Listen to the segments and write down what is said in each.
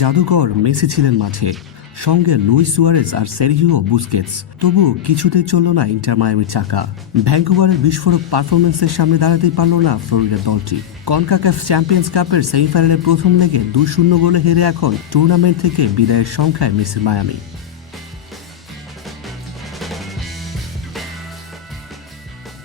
জাদুকর মেসি ছিলেন মাঠে, সঙ্গে লুইস সুয়ারেজ আর সেরহিও বুস্কেটস। তবুও কিছুতেই চলল না ইন্টার মায়ামির চাকা। ভ্যাঙ্কুভারের বিস্ফোরক পারফরমেন্সের সামনে দাঁড়াতেই পারল না ফ্লোরিডা দলটি। কনকাকাফ চ্যাম্পিয়ন্স কাপের সেমিফাইনালের প্রথম লেগে 2-0 গোলে হেরে এখন টুর্নামেন্ট থেকে বিদায়ের সংখ্যায় মেসির মায়ামি।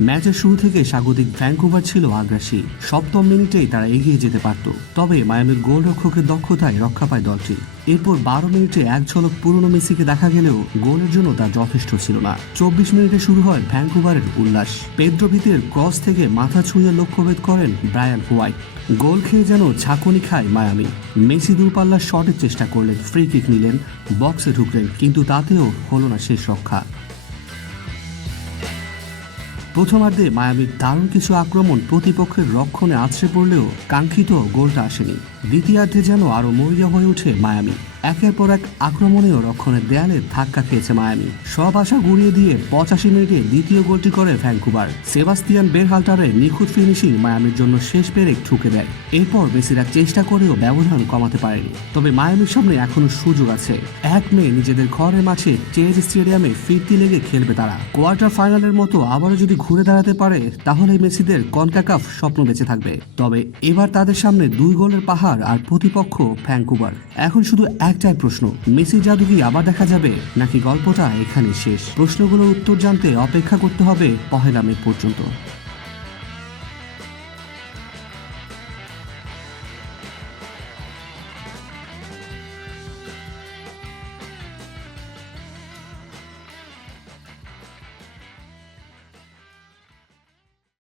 ম্যাচের শুরু থেকে স্বাগতিক ভ্যাঙ্কুভার ছিল আগ্রাসী। সপ্তম মিনিটেই তারা এগিয়ে যেতে পারত, তবে মায়ামির গোলরক্ষকের দক্ষতায় রক্ষা পায় দলটি। এরপর 12 মিনিটে এক ঝলক পুরনো মেসিকে দেখা গেলেও গোলের জন্য তা যথেষ্ট ছিল না। 24 মিনিটে শুরু হয় ভ্যাঙ্কুভারের উল্লাস। পেদ্রো ভিতের ক্রস থেকে মাথা ছুঁয়ে লক্ষ্যভেদ করেন ব্রায়ান হোয়াইট। গোল খেয়ে যেন ঝাঁকুনি খায় মায়ামি। মেসি দূরপাল্লার শটের চেষ্টা করলেন, ফ্রি কিক নিলেন, বক্সে ঢুকলেন, কিন্তু তাতেও হলো না শেষ রক্ষা। প্রথমার্ধে মায়ামির দারুণ কিছু আক্রমণ প্রতিপক্ষের রক্ষণে আছড়ে পড়লেও কাঙ্ক্ষিত গোলটা আসেনি। দ্বিতীয়ার্ধে যেন আরও মরিয়া হয়ে ওঠে মায়ামি। একের পর এক আক্রমণেও রক্ষণের দেয়ালে ধাক্কা খেয়েছে মায়ামি। সব আশা গুড়িয়ে দিয়ে 85 মিনিটে দ্বিতীয় গোলটি করে ভ্যাঙ্কুভার। সেবাস্তিয়ান বেরহাল্টারের নিখুঁত ফিনিশিং মায়ামির জন্য শেষ পেরেক ঠুকে দেয়। এরপর মেসিরা চেষ্টা করেও ব্যবধান কমাতে পারেনি। তবে মায়ামির সামনে এখনো সুযোগ আছে। 1 মে নিজেদের ঘরের মাঠে চেজ স্টেডিয়ামে ফিরতি লেগে খেলবে তারা। কোয়ার্টার ফাইনালের মতো আবারও যদি ঘুরে দাঁড়াতে পারে, তাহলে মেসিদের কনকাকাফ স্বপ্ন বেঁচে থাকবে। তবে এবার তাদের সামনে 2 গোলের পাহাড় আর প্রতিপক্ষ ভ্যাঙ্কুভার। এখন শুধু একটাই প্রশ্ন, মেসি জাদু কি আবার দেখা যাবে, নাকি গল্পটা এখানে শেষ? প্রশ্নগুলোর উত্তর জানতে অপেক্ষা করতে হবে 1 মে পর্যন্ত।